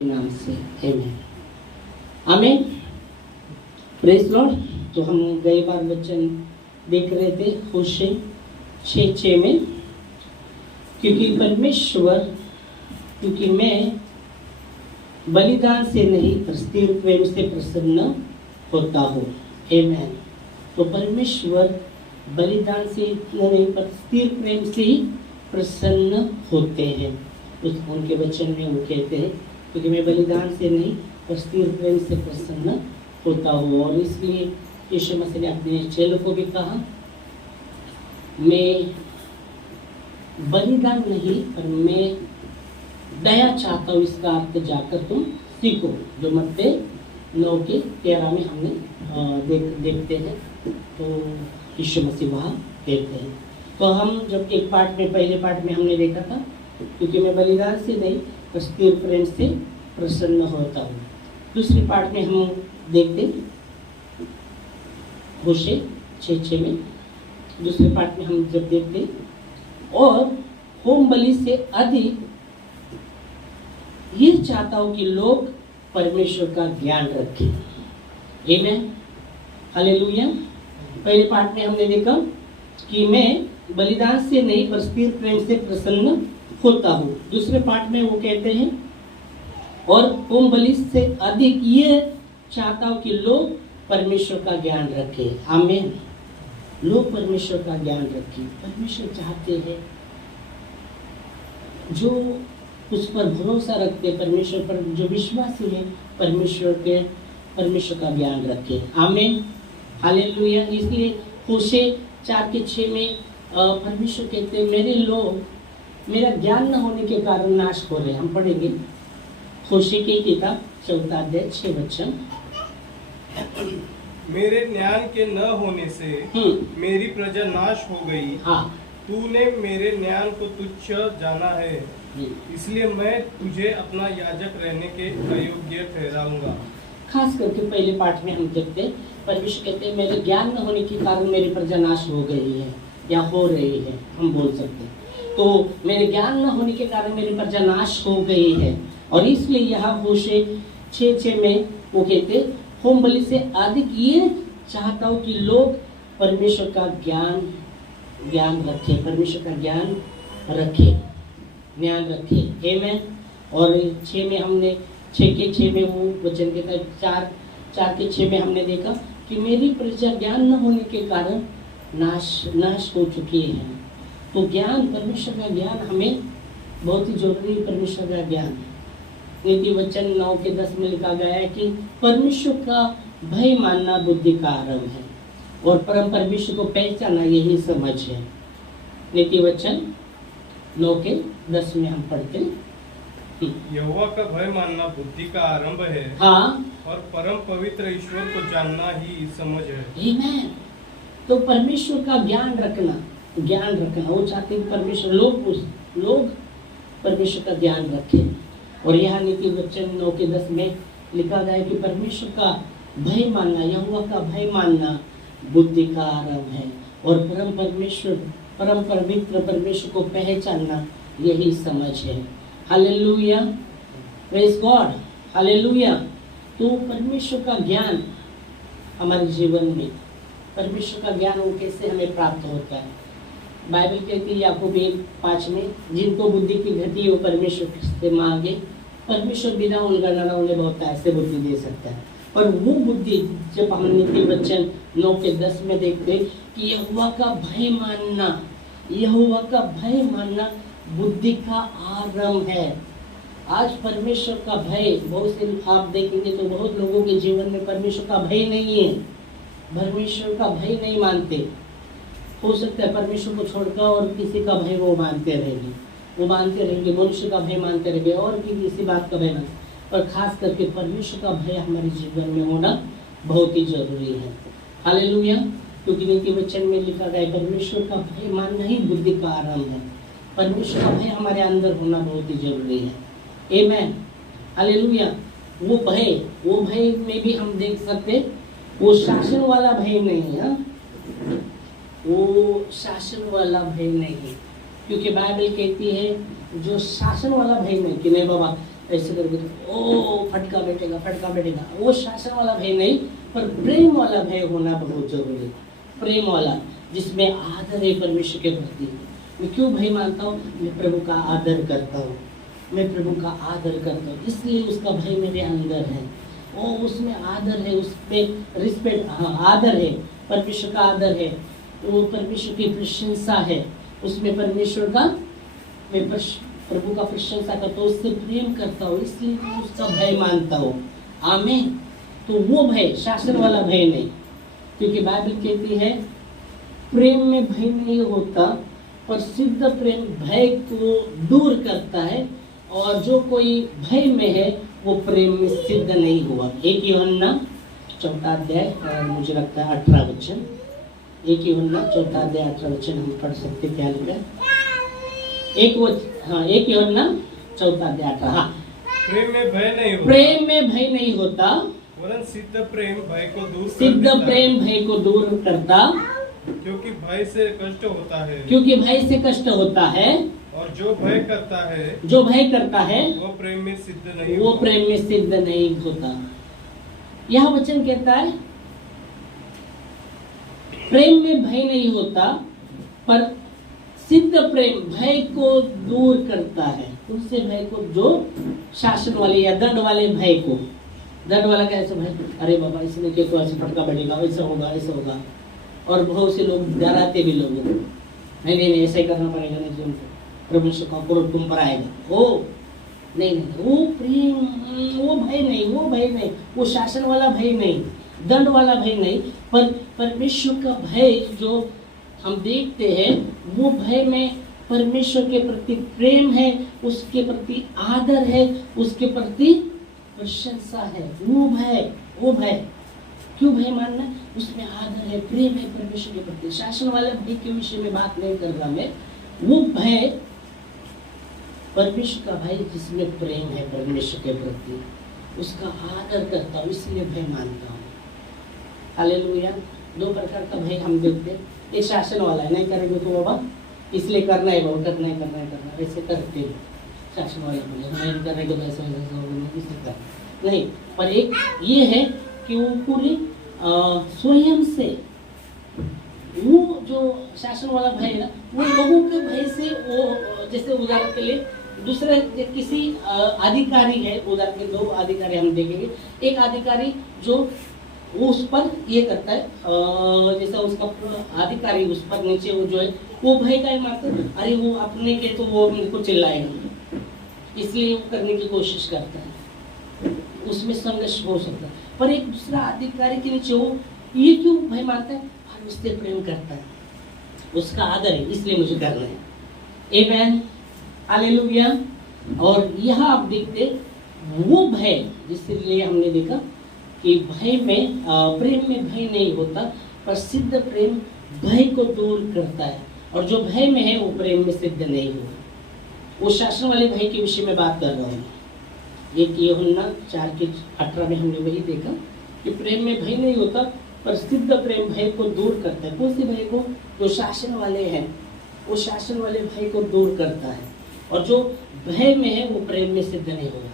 नाम से आमेन आमेन praise Lord. तो हम गई बार वचन देख रहे थे होशे 6:6 में, क्योंकि मैं बलिदान से नहीं पर स्थिर प्रेम से प्रसन्न होता हूँ। आमेन। तो परमेश्वर बलिदान से नहीं पर स्थिर प्रेम से ही प्रसन्न होते हैं। उनके वचन में वो कहते हैं क्योंकि मैं बलिदान से नहीं पर स्थिर प्रेम से प्रसन्न होता हूँ। और इसलिए यीशु मसीह ने अपने चेलों को भी कहा, मैं बलिदान नहीं पर मैं दया चाहता हूँ। इसका अर्थ जाकर तुम सीखो, जो मत्ती 9:13 में हमने देखते हैं। तो यीशु मसीह वहाँ कहते हैं। तो हम जब एक पार्ट में पहले पार्ट में हमने देखा था क्योंकि मैं बलिदान से नहीं पर स्थिर प्रेम से प्रसन्न होता हूँ। दूसरी पार्ट में हम देखते होशे 6:6 में, दूसरे पार्ट में हम जब देखते और होम बलि से अधिक ये चाहता हूँ कि लोग परमेश्वर का ज्ञान रखें। आमीन, हालेलुया। पहले पार्ट में हमने देखा कि मैं बलिदान से नहीं पर स्थिर प्रेम से प्रसन्न होता हूँ। दूसरे पार्ट में वो कहते हैं और होम बलि से अधिक ये चाहता हूँ कि लोग परमेश्वर का ज्ञान रखें। आमीन। लोग परमेश्वर का ज्ञान रखें। परमेश्वर चाहते हैं जो उस पर भरोसा रखते, परमेश्वर पर जो विश्वासी है, परमेश्वर का ज्ञान रखें। आमीन, हालेलुया। इसलिए होशे 4:6 में परमेश्वर कहते हैं मेरे लोग मेरा ज्ञान न होने के कारण नाश हो रहे। हम पढ़ेंगे होशे की किताब 4 अध्याय 6 वचन। मेरे ज्ञान के न होने से मेरी प्रजा नाश हो गई। हाँ, तूने मेरे ज्ञान को तुच्छ जाना है, इसलिए मैं तुझे अपना याजक रहने के अयोग्य ठहराऊंगा। खास करके पहले पाठ में हम देखते परमेश्वर कहते हैं मेरे ज्ञान न होने के कारण मेरी प्रजा नाश हो गई है या हो रही है, हम बोल सकते हैं। तो मेरे ज्ञान न होने के कारण मेरी प्रजा नाश हो गई है। और इसलिए यहाँ होशे 6:6 में वो कहते होम बलि से अधिक ये चाहता हूँ कि लोग परमेश्वर का ज्ञान रखें, परमेश्वर का ज्ञान रखें। आमीन। और 6 में हमने 6:6 में वो वचन कहता है 4:6 में हमने देखा कि मेरी प्रजा ज्ञान न होने के कारण नाश हो चुकी है। तो ज्ञान, परमेश्वर का ज्ञान हमें बहुत ही जरूरी है। परमेश्वर का ज्ञान नीति वचन 9:10 में लिखा गया है कि परमेश्वर का भय मानना बुद्धि का आरंभ है और परम परमेश्वर को पहचाना यही समझ है। नीति वचन 9:10 में हम पढ़ते यहोवा का भय मानना बुद्धि का आरंभ है। हाँ, और परम पवित्र ईश्वर को जानना ही समझ है। आमीन। तो परमेश्वर का ज्ञान रखना वो चाहते हैं परमेश्वर लोग परमेश्वर का ज्ञान रखें। और यहाँ नीति वचन 9:10 में लिखा गया है कि परमेश्वर का भय मानना, यहोवा का भय मानना बुद्धि का आरंभ है और परम पवित्र परमेश्वर को पहचानना यही समझ है। Hallelujah, praise God, hallelujah. तो परमेश्वर का ज्ञान हमारे जीवन में, परमेश्वर का ज्ञान वो कैसे हमें प्राप्त होता है। बाइबल कहती है याकूब 1:5 में, जिनको बुद्धि की घटी वो परमेश्वर से मांगे, परमेश्वर बिना उनका लड़ा उन्हें बहुत ऐसे बुद्धि दे सकता है। पर वो बुद्धि जब हम नीति वचन 9:10 में देखते कि यहोवा का भय मानना बुद्धि का आरंभ है। आज परमेश्वर का भय, बहुत से आप देखेंगे तो बहुत लोगों के जीवन में परमेश्वर का भय नहीं है, परमेश्वर का भय नहीं मानते। हो सकता है परमेश्वर को छोड़कर और किसी का भय वो मानते रहेंगे, मनुष्य का भय मानते रहेंगे और भी किसी बात का भय मानते। पर खास करके परमेश्वर का भय हमारे जीवन में होना बहुत ही जरूरी है। हालेलुया। क्योंकि नीति वचन में लिखा गया परमेश्वर का भय मानना ही बुद्धि का आरंभ है। परमेश्वर का भय हमारे अंदर होना बहुत ही जरूरी है। आमीन, हालेलुया। वो भय में भी हम देख सकते वो शासन वाला भय नहीं है, वो शासन वाला भय नहीं, क्योंकि बाइबल कहती है जो शासन वाला भय नहीं कि नहीं बाबा ऐसे करके तो ओ फटका बैठेगा, वो शासन वाला भय नहीं, पर प्रेम वाला भय होना बहुत जरूरी है। प्रेम वाला जिसमें आदर है परमेश्वर के प्रति। मैं क्यों भय मानता हूँ? मैं प्रभु का आदर करता हूँ, इसलिए उसका भय मेरे अंदर है। ओ उसमें आदर है, उसमें रिस्पेक्ट, हाँ आदर है, परमेश्वर का आदर है, वो परमेश्वर की प्रशंसा है, उसमें परमेश्वर का, मैं प्रभु का प्रशंसा करता हूँ, उससे प्रेम करता हूँ, इसलिए मैं उसका भय मानता हूँ। आमीन। तो वो भय शासन वाला भय नहीं, क्योंकि बाइबल कहती है प्रेम में भय नहीं होता, पर सिद्ध प्रेम भय को दूर करता है, और जो कोई भय में है वो प्रेम में सिद्ध नहीं हुआ। 1 यूहन्ना 4 अध्याय, मुझे लगता है 18 वचन, 1 यूहन्ना 4 अध्याय 18 वचन हम पढ़ सकते, क्या लिखा है? 1 यूहन्ना 4 अध्याय 18। हाँ, प्रेम में भय नहीं होता, वरन सिद्ध प्रेम भय को दूर करता, क्योंकि भय से कष्ट होता है, और जो भय करता है वो प्रेम में सिद्ध नहीं होता। यह वचन कहता है प्रेम में भय नहीं होता, पर सिद्ध प्रेम भय को दूर करता है। उससे भय को, जो शासन वाले या दंड वाले भय को, दंड वाला कैसे भय, अरे बाबा इसने के तो ऐसे फटका बढ़ेगा, ऐसा होगा, और बहुत से लोग डराते भी लोग, नहीं ऐसा ही करना पड़ेगा, नहीं तो परमेश्वर का क्रोध तुम पर आएगा। ओ नहीं, वो प्रेम, वो भय नहीं, वो शासन वाला भय नहीं, दंड वाला भय नहीं, पर परमेश्वर का भय जो हम देखते हैं, वो भय में परमेश्वर के प्रति प्रेम है, उसके प्रति आदर है, उसके प्रति प्रशंसा है। वो भय क्यों भय मानना? उसमें आदर है, प्रेम है परमेश्वर के प्रति। शासन वाले भय के विषय में बात नहीं कर रहा मैं, वो भय परमेश्वर का भय जिसमें प्रेम है परमेश्वर के प्रति, उसका आदर करता हूँ, इसलिए भय मानता हूँ। हालेलुया। 2 प्रकार का भय हम देखते हैं। एक शासन वाला है, नहीं करेंगे तो बाबा इसलिए करना है, करना है, ऐसे करते हैं शासन वाले भय, नहीं करेंगे तो ऐसा नहीं। पर एक ये है कि वो पूरी स्वयं से, वो जो शासन वाला भय है ना, वो लोगों के भय से, वो जैसे उदाहरण के लिए दूसरे किसी अधिकारी है, उदाहरण के 2 अधिकारी हम देखेंगे। एक अधिकारी जो वो उस पर ये करता है, जैसा उसका अधिकारी उस पर नीचे वो जो है वो भय का मारता है, अरे वो अपने के तो वो मेरे को चिल्लाएगा, इसलिए वो करने की कोशिश करता है, उसमें संघर्ष हो सकता है। पर एक दूसरा अधिकारी के नीचे वो ये क्यों भय मानता है? और उससे प्रेम करता है, उसका आदर है, इसलिए मुझे करना है। आमेन, हालेलुया। और यहाँ आप देखते वो भय, जिसलिए हमने देखा कि भय में, प्रेम में भय नहीं होता, पर सिद्ध प्रेम भय को दूर करता है, और जो भय में है वो प्रेम में सिद्ध नहीं हुआ। वो शासन वाले भय के विषय में बात कर रहा हूँ। 1 यूहन्ना 4:18 में हमने वही देखा कि प्रेम में भय नहीं होता, पर सिद्ध प्रेम भय को दूर करता है। कौन से भय को? जो शासन वाले हैं, वो शासन वाले भय को दूर करता है, और जो भय में है वो प्रेम में सिद्ध नहीं होगा।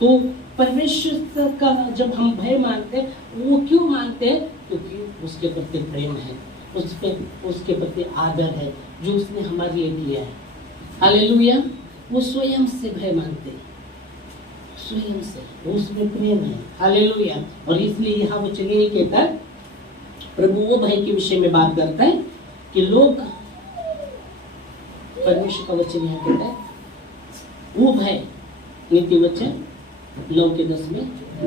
तो परमेश्वर का जब हम भय मानते हैं, वो क्यों मानते हैं? क्योंकि उसके प्रति प्रेम है, उसके प्रति आदर है, जो उसने हमारे लिए दिया है। हालेलुया। वो स्वयं से भय मानते हैं, स्वयं से, उसमें प्रेम है। हालेलुया। और इसलिए यहाँ वो चलिए कहता है, प्रभु वो भय के विषय में बात करता है कि लोग, परमेश्वर का वचन यहाँ कहता है, वो भय, नीति वचन 9:10 में,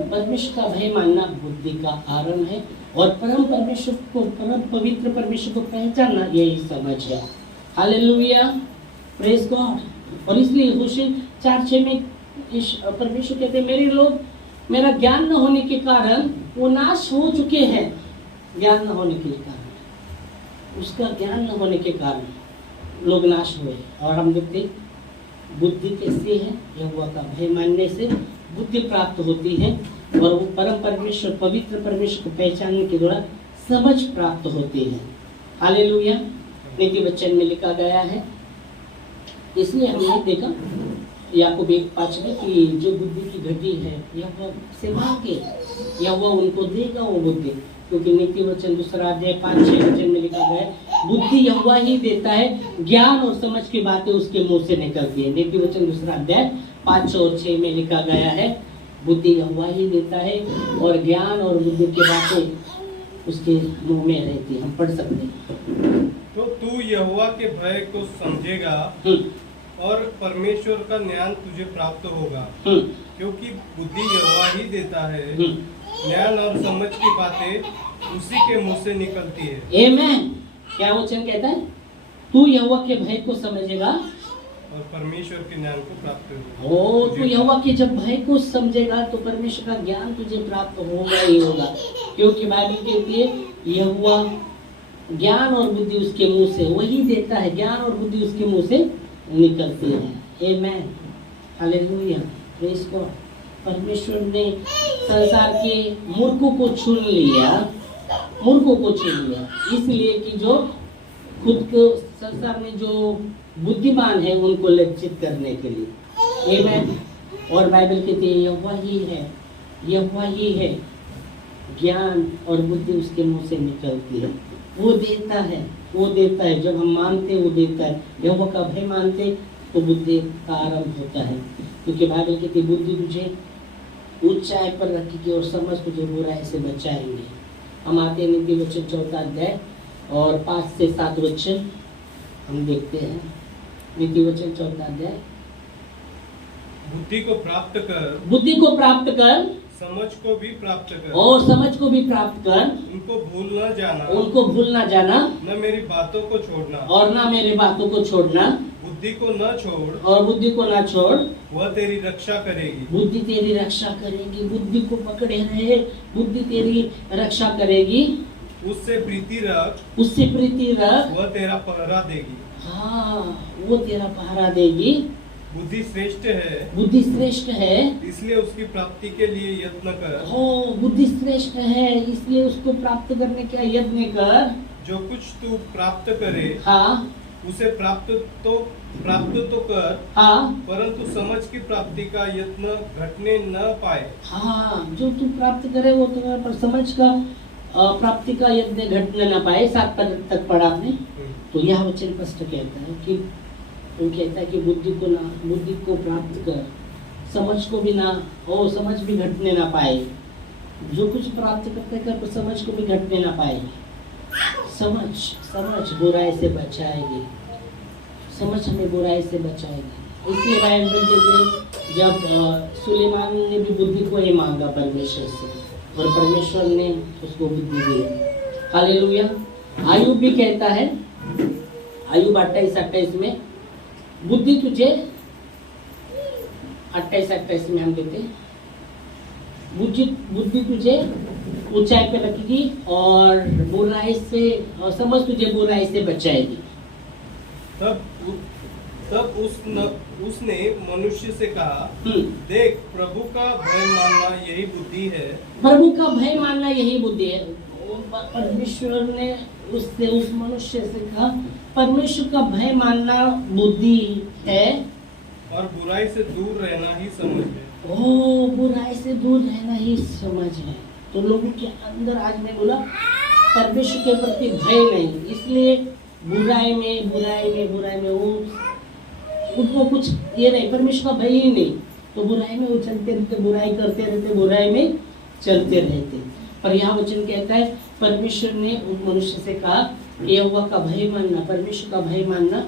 परमेश्वर का भय मानना बुद्धि का आरंभ है, और परम परमेश्वर को, परम पवित्र परमेश्वर को पहचानना यही समझ है। Hallelujah, praise God. और इसलिए होशे 4:6 में परमेश्वर कहते हैं, मेरे लोग मेरा ज्ञान न होने के कारण वो नाश हो चुके हैं। ज्ञान न होने के कारण, उसका ज्ञान न होने के कारण लोग नाश हुए। और हम देखते बुद्धि कैसी है? यहोवा का भय मानने से बुद्धि प्राप्त होती है, और वो परम परमेश्वर, पवित्र परमेश्वर को पहचानने के द्वारा समझ प्राप्त होती है। हालेलुया। नीति वचन में लिखा गया है। इसलिए हमने देखा याकूब 1:5 में कि जो बुद्धि की घटी है यहोवा से मांगे, यहोवा उनको देगा वो बुद्धि। क्योंकि नीति वचन 2 अध्याय 5-6 वचन में लिखा गया है बुद्धि यहोवा ही देता है, ज्ञान और समझ की बातें उसके मुंह से निकलती है। नीति वचन 2 अध्याय 5 और 6 में लिखा गया है बुद्धि यहोवा ही देता है और ज्ञान और बुद्धि की बातें उसके मुंह में रहती है। हम पढ़ सकते हैं। तो तू यहोवा के भय को समझेगा और परमेश्वर का ज्ञान तुझे प्राप्त होगा, क्योंकि बुद्धि यहोवा ही देता है, ज्ञान और समझ की बातें उसी के मुंह से निकलती है। आमेन। क्या वचन कहता है? तू यहोवा के भय को समझेगा और परमेश्वर के ज्ञान को प्राप्त होगा। ओ तू यहोवा के जब भय को समझेगा तो परमेश्वर का ज्ञान तुझे प्राप्त होगा ही होगा, क्योंकि बाइबल कहती है यहोवा ज्ञान और बुद्धि उसके मुंह से वही देता है, ज्ञान और बुद्धि उसके मुंह से निकलती है। आमेन, हालेलुया, प्रेज़ गॉड। परमेश्वर ने संसार के मूर्खों को चुन लिया, मूर्खों को चुन लिया इसलिए कि जो खुद को संसार में जो बुद्धिमान है उनको लज्जित करने के लिए। आमेन। और बाइबल कहती है यहोवा ही है, यहोवा ही है, ज्ञान और बुद्धि उसके मुंह से निकलती है। वो देता है, वो देता है। जब हम मानते वो देता है। यहोवा का भय मानते तो बुद्धि का आरंभ होता है, क्योंकि बाइबल कहती है बुद्धि तुझे ऊंचाई पर रखेगी और समझ तुझे बुराई से बचाएंगे। हम आते हैं नीति वचन 4 अध्याय और 5 से 7 वचन हम देखते हैं। नीति वचन 4 अध्याय। बुद्धि को प्राप्त कर, बुद्धि को प्राप्त कर, समझ को भी प्राप्त कर और समझ को भी प्राप्त कर, उनको भूल न जाना, उनको भूल न जाना, न मेरी बातों को छोड़ना और न मेरी बातों को छोड़ना, बुद्धि को न छोड़ और बुद्धि को न छोड़, वह तेरी रक्षा करेगी। बुद्धि तेरी रक्षा करेगी। बुद्धि को पकड़े रहे, बुद्धि तेरी रक्षा करेगी। उससे प्रीति रख, उससे प्रीति रख, वह तेरा पहरा देगी। हाँ, वो तेरा पहरा देगी। बुद्धि श्रेष्ठ है, बुद्धि श्रेष्ठ है, इसलिए उसकी प्राप्ति के लिए यत्न कर। हो, बुद्धि श्रेष्ठ है इसलिए उसको प्राप्त करने का यत्न कर। जो कुछ तू प्राप्त करे, हाँ, उसे प्राप्त तो कर, हाँ, परंतु समझ की प्राप्ति का यत्न घटने न पाए। हाँ, जो तू प्राप्त करे वो तुम्हारे पर समझ का प्राप्ति का यत्न घटने न पाए। 7 पद तक पढ़ा आपने। तो यह वचन स्पष्ट कहता है कि वो कहता है कि बुद्धि को प्राप्त कर, समझ को भी ना हो, समझ भी घटने ना पाए। जो कुछ प्राप्त करते कर समझ को भी घटने ना पाए। समझ बुराई से बचाएगी, समझ हमें बुराई से बचाएगी। इसलिए बाइबल कहते जब सुलेमान ने भी बुद्धि को ही मांगा परमेश्वर से और परमेश्वर ने उसको बुद्धि दी। हालेलुया। आयुब भी कहता है, आयुब 28-28 में बुद्धि तुझे 28-28 में हम देते हैं बुद्धि तुझे ऊंचाई पे रखेगी और बुराई से और समझ तुझे बुराई से बचाएगी। तब उसने मनुष्य से कहा, देख प्रभु का भय मानना यही बुद्धि है। प्रभु का भय मानना यही बुद्धि है। परमेश्वर ने उससे उस मनुष्य से कहा परमेश्वर का भय मानना बुद्धि है और बुराई से दूर रहना ही समझ है। ओ, बुराई से दूर रहना ही समझ है। तो लोगों के अंदर आज मैं बोला परमेश्वर के प्रति भय नहीं, इसलिए बुराई में वो उनको कुछ ये नहीं, परमेश्वर का भय ही नहीं, तो बुराई में वो चलते रहते, बुराई करते रहते, बुराई में चलते रहते। पर यहाँ वचन कहता है परमेश्वर ने उन मनुष्य से कहा यहोवा का भय मानना, परमेश्वर का भय मानना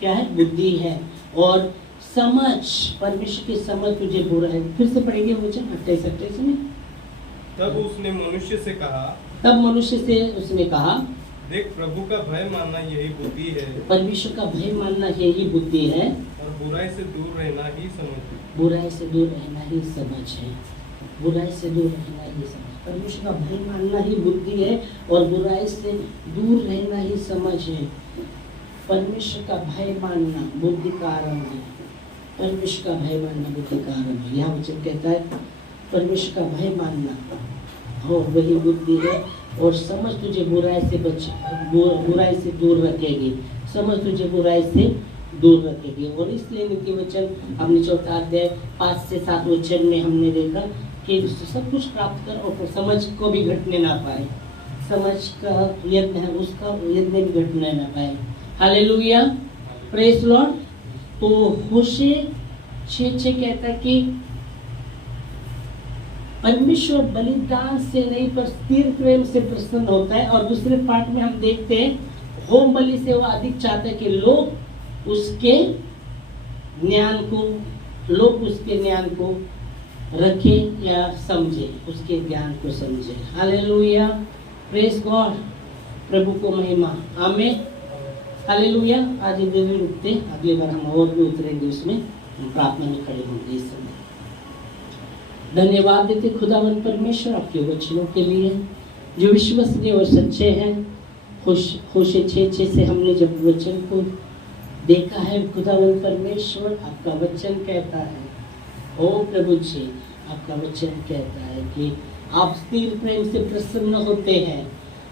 क्या है? बुद्धि है। और समझ, परमेश्वर की समझ तुझे बुरा है। फिर से पढ़ेंगे वचन 28-28 में। तब उसने मनुष्य से कहा, देख प्रभु का भय मानना यही बुद्धि है। परमेश्वर का भय मानना यही बुद्धि है और बुराई से दूर रहना ही समझ है। बुराई से दूर रहना ही समझ है। बुराई से दूर रहना ही समझ। परमेश्वर का भय मानना ही बुद्धि है और बुराई से दूर रहना ही समझ है। परमेश्वर का भय मानना बुद्धि का आरंभ है। परमेश्वर का भय मानना बुद्धि का आरंभ है। यहाँ वचन कहता है परमेश्वर का भय मानना हो वही बुद्धि है और समझ तुझे बुराई से दूर रखेगी। समझ तुझे बुराई से दूर रखेगी। और इसलिए नीति वचन हमने 4 अध्याय 5 से 7 वचन में हमने देखा कि सब कुछ प्राप्त कर और समझ को भी घटने ना पाए, समझ का यत्न है उसका यत्न भी घटने ना पाए। Hallelujah, praise Lord. तो होशे 6:6 कहता है कि परमेश्वर बलिदान से नहीं पर स्थिर प्रेम से प्रसन्न होता है। और दूसरे पार्ट में हम देखते हैं होम बलि से वो अधिक चाहता है कि लोग उसके ज्ञान को रखे या समझे, उसके ज्ञान को समझे। हालेलुया, प्रेज गॉड, प्रभु को महिमा, आमीन, हालेलुया। आज इधर भी रुकते, अगली बार हम और भी उतरेंगे उसमें, हम प्रार्थना में खड़े होंगे इस समय। धन्यवाद देते खुदावंद परमेश्वर आपके वचनों के लिए जो विश्वसनीय और सच्चे हैं। होशे 6:6 से हमने जब वचन को देखा है, खुदावंद परमेश्वर आपका वचन कहता है, ओ प्रभु जी आपका वचन कहता है कि आप स्थिर प्रेम से प्रसन्न होते हैं।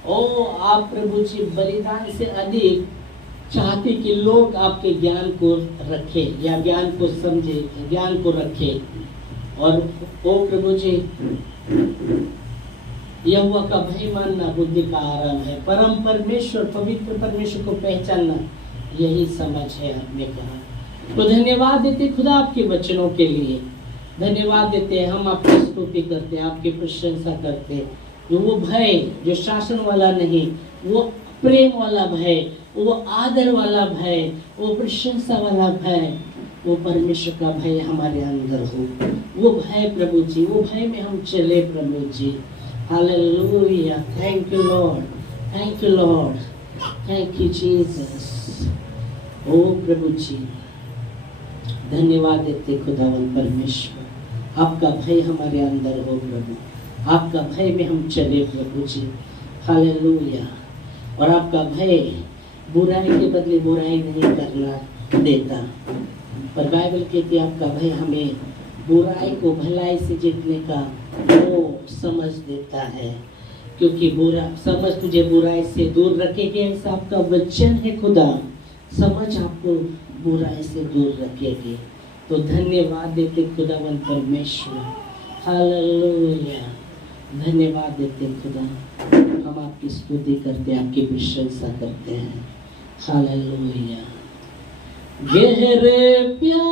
ओ आप प्रभु जी बलिदान से अधिक चाहते कि लोग आपके ज्ञान को रखें या ज्ञान को समझे, ज्ञान को रखें। और ओ प्रभु जी यहोवा का भय मानना बुद्धि का आराम है, परम परमेश्वर पवित्र परमेश्वर को पहचानना यही समझ है, आपने कहा। तो धन्यवाद देते खुदा आपके वचनों के लिए, धन्यवाद देते हैं, हम आपकी स्तुति करते हैं, आपकी प्रशंसा करते हैं। वो भय जो शासन वाला नहीं, वो प्रेम वाला भय, वो आदर वाला भय, वो प्रशंसा वाला भय, वो परमेश्वर का भय हमारे अंदर हो। वो भय प्रभु जी, वो भय में हम चले प्रभु जी। Hallelujah, thank you Lord, thank you Lord, thank you Jesus. ओ प्रभु जी धन्यवाद देते खुदावन परमेश्वर, आपका भय हमारे अंदर हो प्रभु, आपका भय में हम चले प्रभु जी। हालेलुया। और आपका भय बुराई के बदले बुराई नहीं करना देता, पर बाइबल कहती है आपका भय हमें बुराई को भलाई से जीतने का वो समझ देता है, क्योंकि बुरा समझ तुझे बुराई से दूर रखेगी, ऐसा आपका वचन है खुदा। समझ आपको बुराई से दूर रखेगी। तो धन्यवाद देते खुदावन परमेश्वर, हालेलुया, धन्यवाद देते खुदा, हम आपकी स्तुति करते हैं, आपकी प्रशंसा करते हैं। हालेलुया। गहरे प्यार